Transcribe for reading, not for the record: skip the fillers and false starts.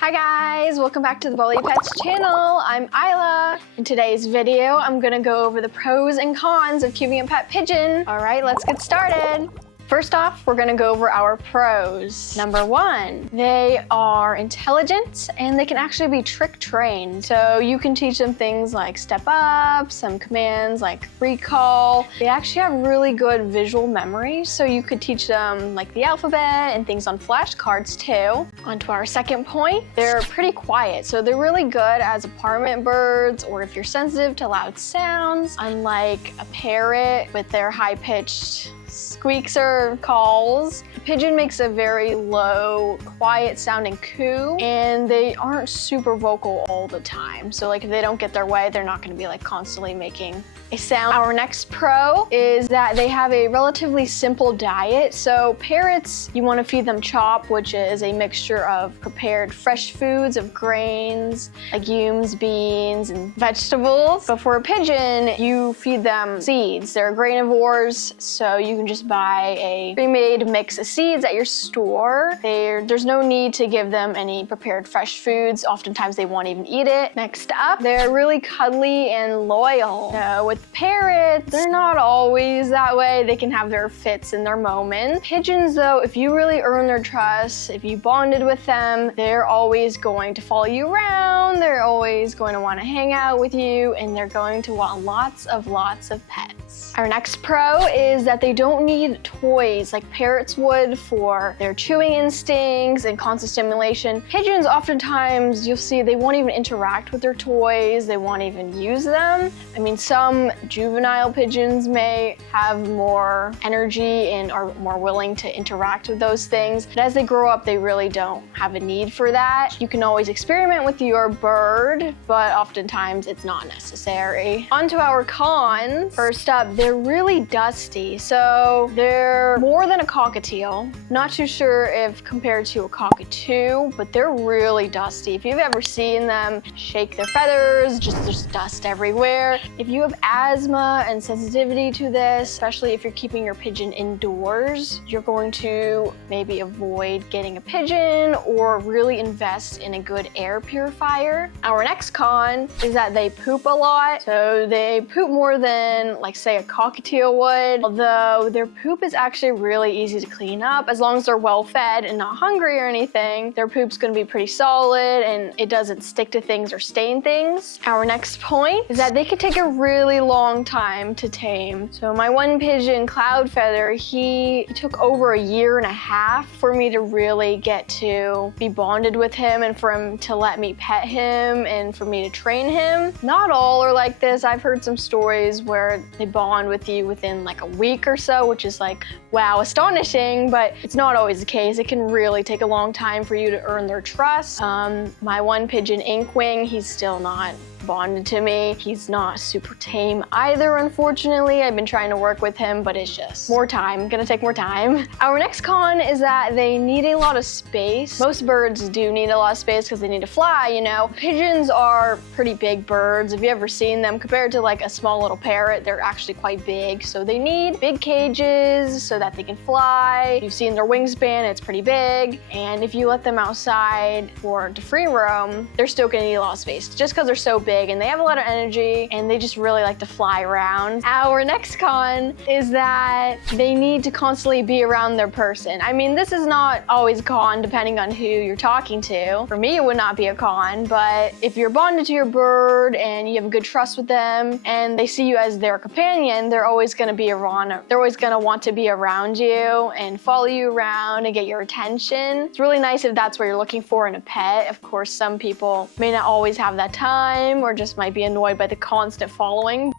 Hi guys, welcome back to the BubblyPetz channel. I'm Isla. In today's video, I'm gonna go over the pros and cons of keeping a pet pigeon. All right, let's get started. First off, we're gonna go over our pros. Number one, they are intelligent and they can actually be trick trained. So you can teach them things like step up, some commands like recall. They actually have really good visual memory, so you could teach them like the alphabet and things on flashcards too. On to our second point, they're pretty quiet. So they're really good as apartment birds, or if you're sensitive to loud sounds, unlike a parrot with their high-pitched squeaks or calls. The pigeon makes a very low, quiet sounding coo, and they aren't super vocal all the time. So like if they don't get their way, they're not gonna be like constantly making a sound. Our next pro is that they have a relatively simple diet. So parrots, you wanna feed them chop, which is a mixture of prepared fresh foods of grains, legumes, beans, and vegetables. But for a pigeon, you feed them seeds. They're granivores, so you can just buy a pre-made mix of seeds at your store. There's no need to give them any prepared fresh foods. Oftentimes they won't even eat it. Next up, they're really cuddly and loyal. So with parrots, they're not always that way. They can have their fits in their moments. Pigeons though, if you really earn their trust, if you bonded with them, they're always going to follow you around. They're always going to want to hang out with you, and they're going to want lots of pets. Our next pro is that they don't need toys like parrots would for their chewing instincts and constant stimulation. Pigeons, oftentimes you'll see they won't even interact with their toys. They won't even use them. I mean, some juvenile pigeons may have more energy and are more willing to interact with those things. But as they grow up, they really don't have a need for that. You can always experiment with your bird, but oftentimes it's not necessary. On to our cons. First up, they're really dusty. So they're more than a cockatiel. Not too sure if compared to a cockatoo, but they're really dusty. If you've ever seen them shake their feathers, just dust everywhere. If you have asthma and sensitivity to this, especially if you're keeping your pigeon indoors, you're going to maybe avoid getting a pigeon or really invest in a good air purifier. Our next con is that they poop a lot. So they poop more than like say a cockatiel would, although their poop is actually really easy to clean up. As long as they're well fed and not hungry or anything, their poop's gonna be pretty solid and it doesn't stick to things or stain things. Our next point is that they can take a really long time to tame. So my one pigeon, Cloud Feather, he took over 1.5 years for me to really get to be bonded with him and for him to let me pet him and for me to train him. Not all are like this. I've heard some stories where they bond with you within like a week or so, which is like, wow, astonishing, but it's not always the case. It can really take a long time for you to earn their trust. My one pigeon, Inkwing, he's still not bonded to me. He's not super tame either, unfortunately. I've been trying to work with him, but it's just gonna take more time. Our next con is that they need a lot of space. Most birds do need a lot of space because they need to fly, you know. Pigeons are pretty big birds. If you ever seen them, compared to like a small little parrot, they're actually quite big. So they need big cages so that they can fly. You've seen their wingspan, it's pretty big. And if you let them outside to free roam, they're still gonna need a lot of space just because they're so big and they have a lot of energy and they just really like to fly around. Our next con is that they need to constantly be around their person. I mean, this is not always a con depending on who you're talking to. For me, it would not be a con, but if you're bonded to your bird and you have a good trust with them and they see you as their companion, they're always gonna be around. They're always gonna want to be around you and follow you around and get your attention. It's really nice if that's what you're looking for in a pet. Of course, some people may not always have that time or just might be annoyed by the constant following.